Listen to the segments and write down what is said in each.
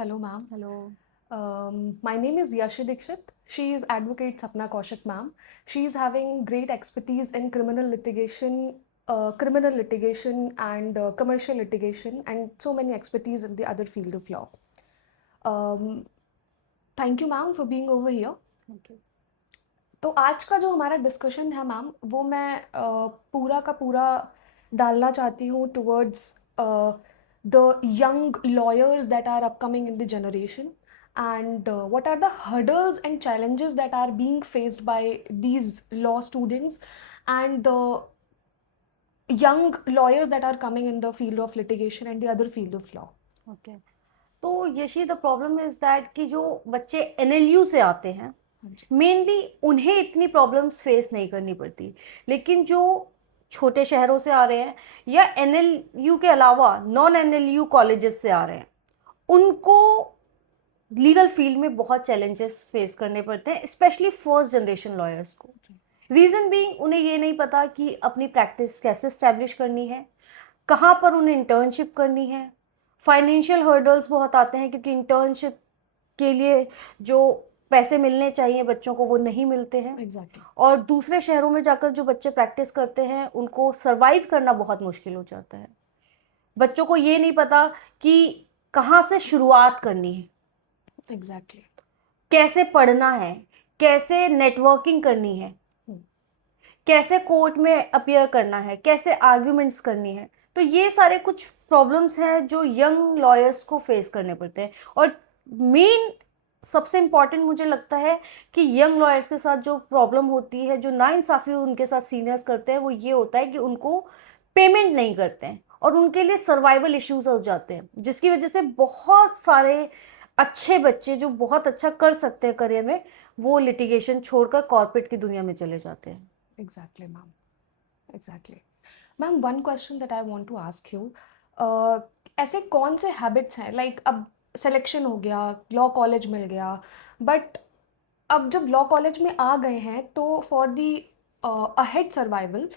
Hello, ma'am. Hello. My name is Yashi Dikshit. She is Advocate Sapna Kaushik, ma'am. She is having great expertise in criminal litigation and commercial litigation, and so many expertise in the other field of law. Um, Thank you, ma'am, for being over here. Thank you. तो आज का जो हमारा discussion है ma'am वो मैं पूरा का पूरा डालना चाहती हूँ towards the young lawyers that are upcoming in the generation and what are the hurdles and challenges that are being faced by these law students and the young lawyers that are coming in the field of litigation and the other field of law. Okay तो यशी the problem is that कि जो बच्चे NLU से आते हैं mainly उन्हें इतनी प्रॉब्लम्स फेस नहीं करनी पड़ती, लेकिन जो छोटे शहरों से आ रहे हैं या एनएलयू के अलावा नॉन एनएलयू कॉलेजेस से आ रहे हैं उनको लीगल फील्ड में बहुत चैलेंजेस फेस करने पड़ते हैं, स्पेशली फर्स्ट जनरेशन लॉयर्स को। रीज़न बीइंग उन्हें ये नहीं पता कि अपनी प्रैक्टिस कैसे स्टैब्लिश करनी है, कहाँ पर उन्हें इंटर्नशिप करनी है। फाइनेंशियल हर्डल्स बहुत आते हैं क्योंकि इंटर्नशिप के लिए जो पैसे मिलने चाहिए बच्चों को वो नहीं मिलते हैं। Exactly. और दूसरे शहरों में जाकर जो बच्चे प्रैक्टिस करते हैं उनको सर्वाइव करना बहुत मुश्किल हो जाता है। बच्चों को ये नहीं पता कि कहाँ से शुरुआत करनी है, Exactly. कैसे पढ़ना है, कैसे नेटवर्किंग करनी है, कैसे कोर्ट में अपीयर करना है, कैसे आर्ग्यूमेंट्स करनी है। तो ये सारे कुछ प्रॉब्लम्स हैं जो यंग लॉयर्स को फेस करने पड़ते हैं। और मेन सबसे इम्पॉर्टेंट मुझे लगता है कि यंग लॉयर्स के साथ जो प्रॉब्लम होती है, जो नाइंसाफ़ी उनके साथ सीनियर्स करते हैं, वो ये होता है कि उनको पेमेंट नहीं करते हैं और उनके लिए सर्वाइवल इश्यूज हो जाते हैं, जिसकी वजह से बहुत सारे अच्छे बच्चे जो बहुत अच्छा कर सकते हैं करियर में, वो लिटिगेशन छोड़कर कॉर्पोरेट की दुनिया में चले जाते हैं। Exactly, ma'am. Exactly. Ma'am, one question that I want to ask you, ऐसे कौन से हैबिट्स हैं, लाइक अब सिलेक्शन हो गया, लॉ कॉलेज मिल गया, बट अब जब लॉ कॉलेज में आ गए हैं तो फॉर दी अहेड सर्वाइवल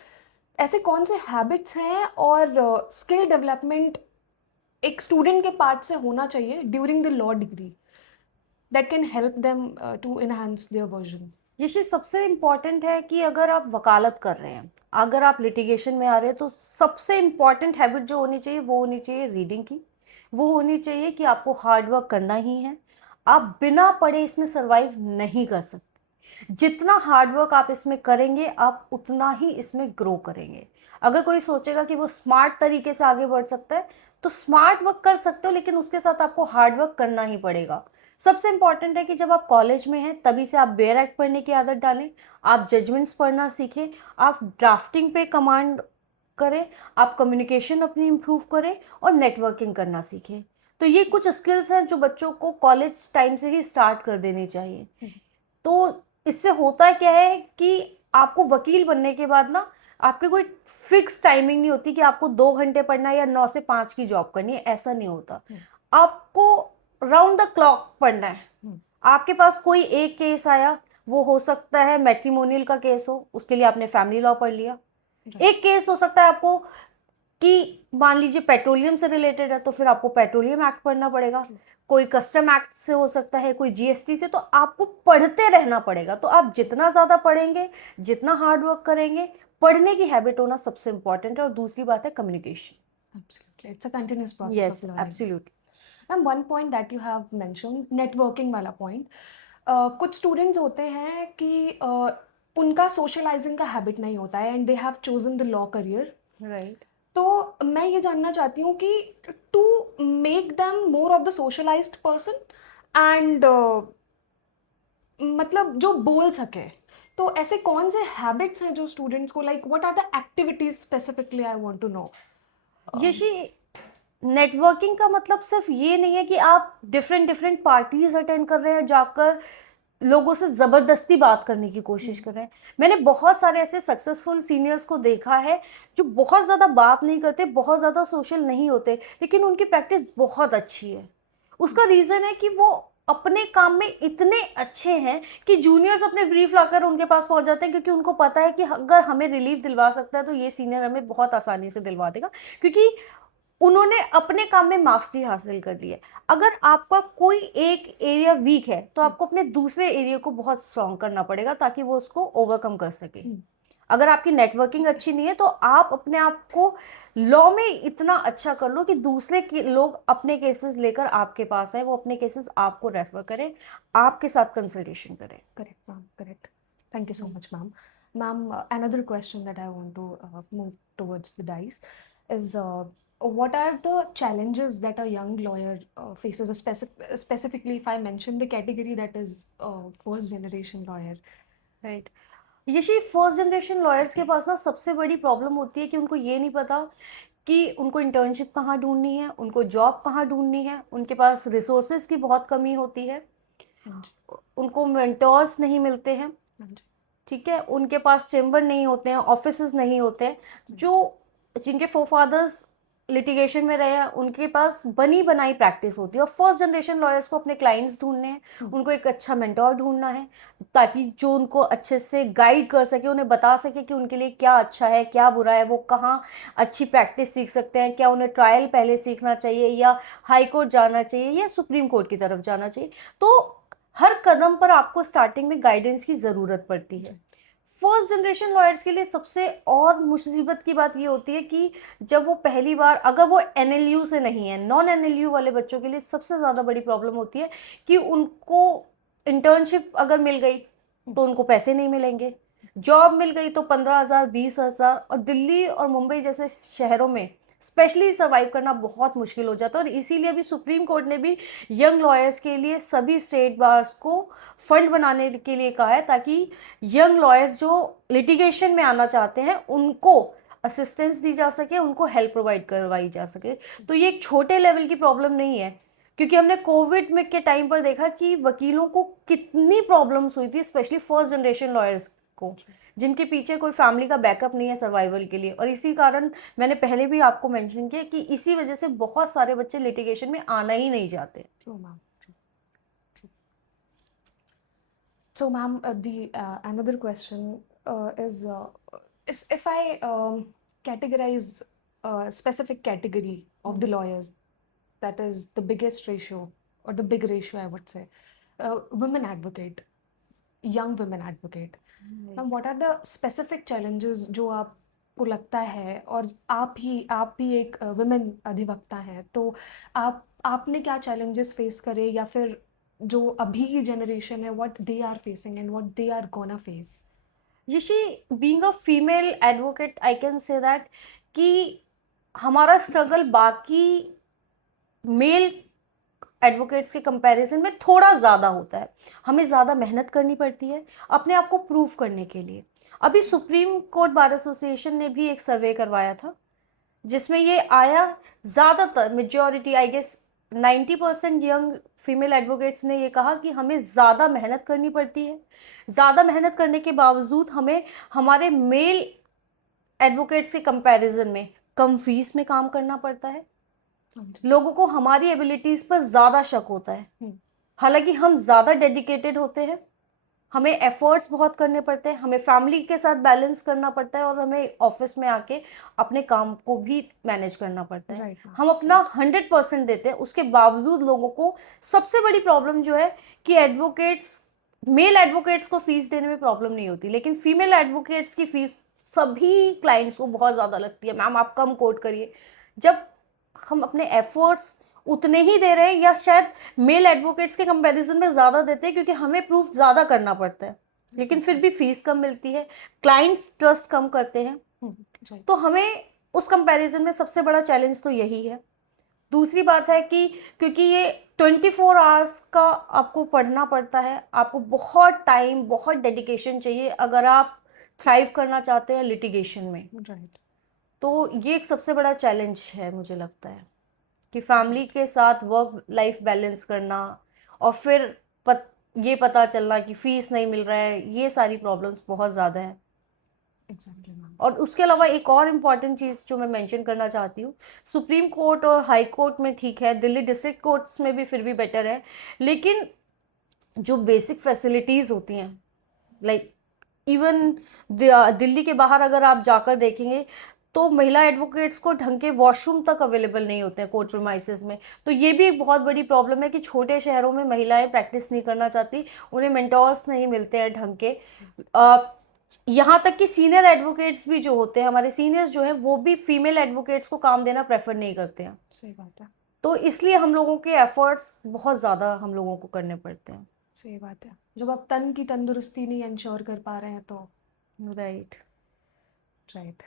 ऐसे कौन से हैबिट्स हैं और स्किल डेवलपमेंट एक स्टूडेंट के पार्ट से होना चाहिए during the law degree that can help them to enhance their version? ये चीज़ सबसे इम्पॉर्टेंट है कि अगर आप वकालत कर रहे हैं, अगर आप लिटिगेशन में आ रहे हैं, तो सबसे इम्पॉर्टेंट हैबिट जो होनी चाहिए वो होनी चाहिए रीडिंग की। वो होनी चाहिए कि आपको हार्ड वर्क करना ही है। आप बिना पढ़े इसमें सर्वाइव नहीं कर सकते। जितना हार्ड वर्क आप इसमें करेंगे आप उतना ही इसमें ग्रो करेंगे। अगर कोई सोचेगा कि वो स्मार्ट तरीके से आगे बढ़ सकता है तो स्मार्ट वर्क कर सकते हो, लेकिन उसके साथ आपको हार्ड वर्क करना ही पड़ेगा। सबसे इंपॉर्टेंट है कि जब आप कॉलेज में हैं तभी से आप बेयर एक्ट पढ़ने की आदत डालें, आप जजमेंट्स पढ़ना सीखें, आप ड्राफ्टिंग पे कमांड करें, आप कम्युनिकेशन अपनी इम्प्रूव करें और नेटवर्किंग करना सीखें। तो ये कुछ स्किल्स हैं जो बच्चों को कॉलेज टाइम से ही स्टार्ट कर देनी चाहिए। तो इससे होता क्या है कि आपको वकील बनने के बाद ना आपके कोई फिक्स टाइमिंग नहीं होती कि आपको 2 घंटे पढ़ना है या 9 से 5 की जॉब करनी है, ऐसा नहीं होता। आपको राउंड द क्लॉक पढ़ना है। आपके पास कोई एक केस आया, वो हो सकता है मैट्रिमोनियल का केस हो, उसके लिए आपने फैमिली लॉ पढ़ लिया। एक केस हो सकता है आपको कि मान लीजिए पेट्रोलियम से रिलेटेड है तो फिर आपको पेट्रोलियम एक्ट पढ़ना पड़ेगा। कोई कस्टम एक्ट से हो सकता है, कोई जीएसटी से, तो आपको पढ़ते रहना पड़ेगा। तो आप जितना ज़्यादा पढ़ेंगे, जितना हार्ड वर्क करेंगे, पढ़ने की हैबिट होना सबसे इंपॉर्टेंट है। और दूसरी बात है communication. Absolutely. It's a continuous process yes, of learning. Absolutely. Ma'am, one point that you have mentioned, networking वाला पॉइंट, कुछ स्टूडेंट्स होते हैं कि उनका सोशलाइजिंग का हैबिट नहीं होता है and they have chosen the law career. Right. तो मैं ये जानना चाहती हूँ कि to make them more of the socialized person and मतलब जो बोल सके, तो ऐसे कौन से हैबिट्स हैं जो स्टूडेंट्स को, like what are the activities specifically I want to know? Yashi, networking का मतलब सिर्फ ये नहीं है कि आप डिफरेंट डिफरेंट पार्टीज अटेंड कर रहे हैं, जाकर लोगों से ज़बरदस्ती बात करने की कोशिश कर रहे हैं। मैंने बहुत सारे ऐसे सक्सेसफुल सीनियर्स को देखा है जो बहुत ज़्यादा बात नहीं करते, बहुत ज़्यादा सोशल नहीं होते, लेकिन उनकी प्रैक्टिस बहुत अच्छी है। उसका रीज़न है कि वो अपने काम में इतने अच्छे हैं कि जूनियर्स अपने ब्रीफ लाकर उनके पास पहुंच जाते हैं, क्योंकि उनको पता है कि अगर हमें रिलीफ दिलवा सकता है तो ये सीनियर हमें बहुत आसानी से दिलवा देगा। क्योंकि उन्होंने अपने काम में मास्टरी हासिल कर ली है। अगर आपका कोई एक एरिया वीक है तो आपको अपने दूसरे एरिया को बहुत स्ट्रांग करना पड़ेगा ताकि वो उसको ओवरकम कर सके। अगर आपकी नेटवर्किंग अच्छी नहीं है तो आप अपने आप को लॉ में इतना अच्छा कर लो कि दूसरे के लोग अपने केसेस लेकर आपके पास आए, वो अपने केसेस आपको रेफर करें, आपके साथ कंसल्टेशन करें। Correct, ma'am. Correct. Thank you so much, ma'am. Ma'am, another question that I want to move towards the dice is what are the challenges that a young lawyer faces, specifically if I mention the category that is first generation lawyer? Right. Yeshi first generation lawyers के पास ना सबसे बड़ी problem होती है कि उनको ये नहीं पता कि उनको इंटर्नशिप कहाँ ढूंढनी है, उनको जॉब कहाँ ढूंढनी है। उनके पास रिसोर्सेज की बहुत कमी होती है, हाँ जी, उनको मेंटोर्स नहीं मिलते हैं, हाँ जी, ठीक है, उनके पास चेम्बर नहीं होते हैं, ऑफिसेज नहीं होते हैं। जो जिनके फोरफादर्स लिटिगेशन में रहे हैं उनके पास बनी बनाई प्रैक्टिस होती है। और फर्स्ट जनरेशन लॉयर्स को अपने क्लाइंट्स ढूंढने हैं, उनको एक अच्छा मेंटोर ढूंढना है ताकि जो उनको अच्छे से गाइड कर सके, उन्हें बता सके कि उनके लिए क्या अच्छा है क्या बुरा है, वो कहाँ अच्छी प्रैक्टिस सीख सकते हैं, क्या उन्हें ट्रायल पहले सीखना चाहिए या हाई कोर्ट जाना चाहिए या सुप्रीम कोर्ट की तरफ जाना चाहिए। तो हर कदम पर आपको स्टार्टिंग में गाइडेंस की ज़रूरत पड़ती है। फर्स्ट जनरेशन लॉयर्स के लिए सबसे और मुसीबत की बात ये होती है कि जब वो पहली बार, अगर वो एनएलयू से नहीं है, नॉन एनएलयू वाले बच्चों के लिए सबसे ज़्यादा बड़ी प्रॉब्लम होती है कि उनको इंटर्नशिप अगर मिल गई तो उनको पैसे नहीं मिलेंगे, जॉब मिल गई तो 15,000 20,000, और दिल्ली और मुंबई जैसे शहरों में स्पेशली सर्वाइव करना बहुत मुश्किल हो जाता है। और इसीलिए अभी सुप्रीम कोर्ट ने भी यंग लॉयर्स के लिए सभी स्टेट बार्स को फंड बनाने के लिए कहा है ताकि यंग लॉयर्स जो लिटिगेशन में आना चाहते हैं उनको असिस्टेंस दी जा सके, उनको हेल्प प्रोवाइड करवाई जा सके। तो ये एक छोटे लेवल की प्रॉब्लम नहीं है, क्योंकि हमने कोविड में के टाइम पर देखा कि वकीलों को कितनी प्रॉब्लम्स हुई थी, स्पेशली फर्स्ट जनरेशन लॉयर्स को, जिनके पीछे कोई फैमिली का बैकअप नहीं है सर्वाइवल के लिए। और इसी कारण मैंने पहले भी आपको मेंशन किया कि इसी वजह से बहुत सारे बच्चे लिटिगेशन में आना ही नहीं चाहते। true, ma'am. True, true. So, ma'am, the another question is if I categorize a specific category of the lawyers, that is the biggest ratio or the big ratio, I would say, women advocate, young women advocate. Now, what are the specific challenges जो आपको लगता है, और आप भी एक women अधिवक्ता हैं, तो आपने क्या challenges face करे, या फिर जो अभी की generation है what they are facing and what they are gonna face? Yeshi, being a female advocate I can say that कि हमारा स्ट्रगल बाकी मेल एडवोकेट्स के कंपैरिजन में थोड़ा ज़्यादा होता है। हमें ज़्यादा मेहनत करनी पड़ती है अपने आप को प्रूव करने के लिए। अभी सुप्रीम कोर्ट बार एसोसिएशन ने भी एक सर्वे करवाया था जिसमें ये आया, ज़्यादातर majority I guess 90% young female advocates ने ये कहा कि हमें ज़्यादा मेहनत करनी पड़ती है। ज़्यादा मेहनत करने के बावजूद हमें हमारे मेल एडवोकेट्स के कंपैरिजन में कम फीस में काम करना पड़ता है। लोगों को हमारी एबिलिटीज़ पर ज़्यादा शक होता है, हालांकि हम ज़्यादा डेडिकेटेड होते हैं, हमें एफर्ट्स बहुत करने पड़ते हैं, हमें फैमिली के साथ बैलेंस करना पड़ता है और हमें ऑफिस में आके अपने काम को भी मैनेज करना पड़ता है। Right, ma'am. हम अपना 100% देते हैं, उसके बावजूद लोगों को सबसे बड़ी प्रॉब्लम जो है कि मेल एडवोकेट्स को फीस देने में प्रॉब्लम नहीं होती, लेकिन फीमेल एडवोकेट्स की फीस सभी क्लाइंट्स को बहुत ज़्यादा लगती है। मैम आप कम कोट करिए, जब हम अपने एफर्ट्स उतने ही दे रहे हैं या शायद मेल एडवोकेट्स के कंपैरिजन में ज़्यादा देते हैं क्योंकि हमें प्रूफ ज़्यादा करना पड़ता है, लेकिन फिर भी फीस कम मिलती है, क्लाइंट्स ट्रस्ट कम करते हैं। Right. तो हमें उस कंपैरिजन में सबसे बड़ा चैलेंज तो यही है। दूसरी बात है कि क्योंकि ये 24 आवर्स का आपको पढ़ना पड़ता है, आपको बहुत टाइम बहुत डेडिकेशन चाहिए अगर आप थ्राइव करना चाहते हैं लिटिगेशन में। Right. तो ये एक सबसे बड़ा चैलेंज है मुझे लगता है कि फैमिली के साथ वर्क लाइफ बैलेंस करना और फिर ये पता चलना कि फीस नहीं मिल रहा है, ये सारी प्रॉब्लम्स बहुत ज़्यादा हैं। Exactly, ma'am. और उसके अलावा एक और इम्पॉर्टेंट चीज़ जो मैं मेंशन करना चाहती हूँ, सुप्रीम कोर्ट और हाई कोर्ट में ठीक है, दिल्ली डिस्ट्रिक्ट कोर्ट्स में भी फिर भी बेटर है, लेकिन जो बेसिक फैसिलिटीज़ होती हैं, लाइक इवन दिल्ली के बाहर अगर आप जाकर देखेंगे तो महिला एडवोकेट्स को ढंग के वॉशरूम तक अवेलेबल नहीं होते हैं कोर्ट प्रीमाइसेस में। तो ये भी एक बहुत बड़ी प्रॉब्लम है कि छोटे शहरों में महिलाएं प्रैक्टिस नहीं करना चाहती, उन्हें मेंटोर्स नहीं मिलते हैं ढंग के। यहाँ तक कि सीनियर एडवोकेट्स भी जो होते हैं, हमारे सीनियर्स जो हैं, वो भी फीमेल एडवोकेट्स को काम देना प्रेफर नहीं करते हैं। सही बात है। तो इसलिए हम लोगों के एफर्ट्स बहुत ज़्यादा हम लोगों को करने पड़ते हैं। सही बात है। जब आप तन की तंदुरुस्ती नहीं इंश्योर कर पा रहे हैं तो right. right.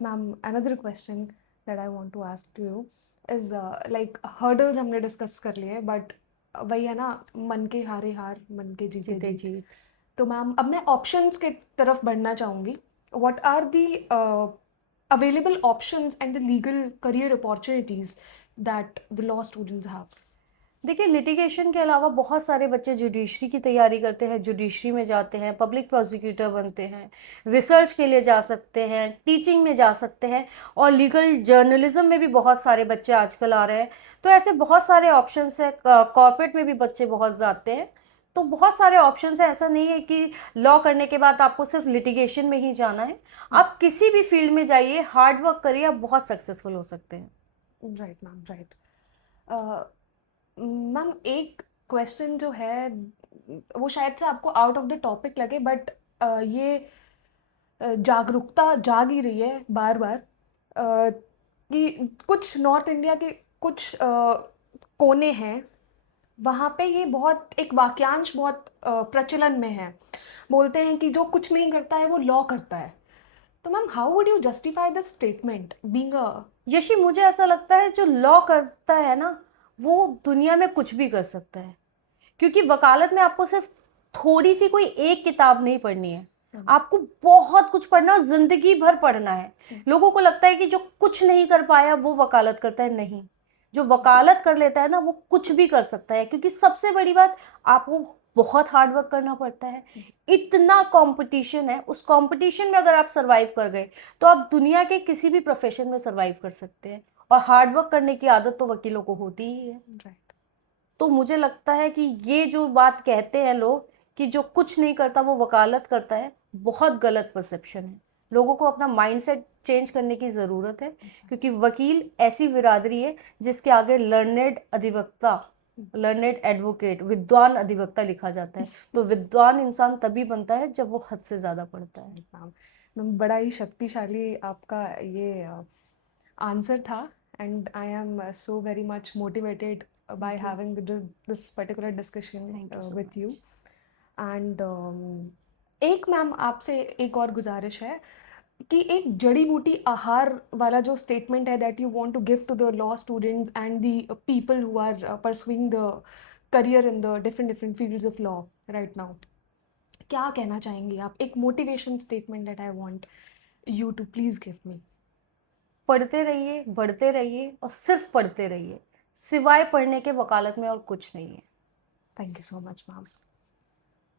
Ma'am, another question that I want to ask to you is like hurdles हमने डिस्कस कर लिए बट वही है ना, मन के हारे हार मन के जीते जीते जीत। जीत। तो मैम अब मैं ऑप्शंस के तरफ बढ़ना चाहूँगी। What are the available options and the legal career opportunities that the law students have? देखिए, लिटिगेशन के अलावा बहुत सारे बच्चे जुडिशरी की तैयारी करते हैं, जुडिशरी में जाते हैं, पब्लिक प्रोसिक्यूटर बनते हैं, रिसर्च के लिए जा सकते हैं, टीचिंग में जा सकते हैं, और लीगल जर्नलिज्म में भी बहुत सारे बच्चे आजकल आ रहे हैं। तो ऐसे बहुत सारे ऑप्शंस हैं, कॉर्पोरेट में भी बच्चे बहुत जाते हैं। तो बहुत सारे ऑप्शंस हैं, ऐसा नहीं है कि लॉ करने के बाद आपको सिर्फ लिटिगेशन में ही जाना है। आप किसी भी फील्ड में जाइए, हार्ड वर्क करिए, आप बहुत सक्सेसफुल हो सकते हैं। Right ma'am, right. मैम एक क्वेश्चन जो है वो शायद से आपको आउट ऑफ द टॉपिक लगे बट ये जागरूकता जाग ही रही है बार बार कि कुछ नॉर्थ इंडिया के कुछ कोने हैं, वहाँ पे ये बहुत एक वाक्यांश बहुत प्रचलन में है। बोलते हैं कि जो कुछ नहीं करता है वो लॉ करता है। तो ma'am how would you justify this statement being a Yeshi, मुझे ऐसा लगता है जो लॉ करता है ना, वो दुनिया में कुछ भी कर सकता है। क्योंकि वकालत में आपको सिर्फ थोड़ी सी कोई एक किताब नहीं पढ़नी है, आपको बहुत कुछ पढ़ना है, जिंदगी भर पढ़ना है। लोगों को लगता है कि जो कुछ नहीं कर पाया वो वकालत करता है, नहीं। जो वकालत कर लेता है ना, वो कुछ भी कर सकता है। क्योंकि सबसे बड़ी बात, आपको बहुत हार्ड वर्क करना पड़ता है। इतना कंपटीशन है, उस कंपटीशन में अगर आप सरवाइव कर गए तो आप दुनिया के किसी भी प्रोफेशन में सरवाइव कर सकते हैं। और हार्ड वर्क करने की आदत तो वकीलों को होती ही है। राइट। तो मुझे लगता है कि ये जो बात कहते हैं लोग कि जो कुछ नहीं करता वो वकालत करता है, बहुत गलत परसेप्शन है। लोगों को अपना माइंडसेट चेंज करने की ज़रूरत है। क्योंकि वकील ऐसी बिरादरी है जिसके आगे लर्नेड अधिवक्ता, लर्नेड एडवोकेट, विद्वान अधिवक्ता लिखा जाता है। तो विद्वान इंसान तभी बनता है जब वो हद से ज़्यादा पढ़ता है। मैम मैम बड़ा ही शक्तिशाली आपका ये आंसर था and I am so very much motivated by having this particular discussion Thank you so with you. much. And एक मैम आपसे एक और गुजारिश है कि एक जड़ी बूटी आहार वाला जो स्टेटमेंट है that you want to give to the law students and the people who are pursuing the career in the different different fields of law right now, क्या कहना चाहेंगी आप? एक motivation statement that I want you to please give me. पढ़ते रहिए, बढ़ते रहिए, और सिर्फ पढ़ते रहिए। सिवाय पढ़ने के वकालत में और कुछ नहीं है। Thank you so much ma'am.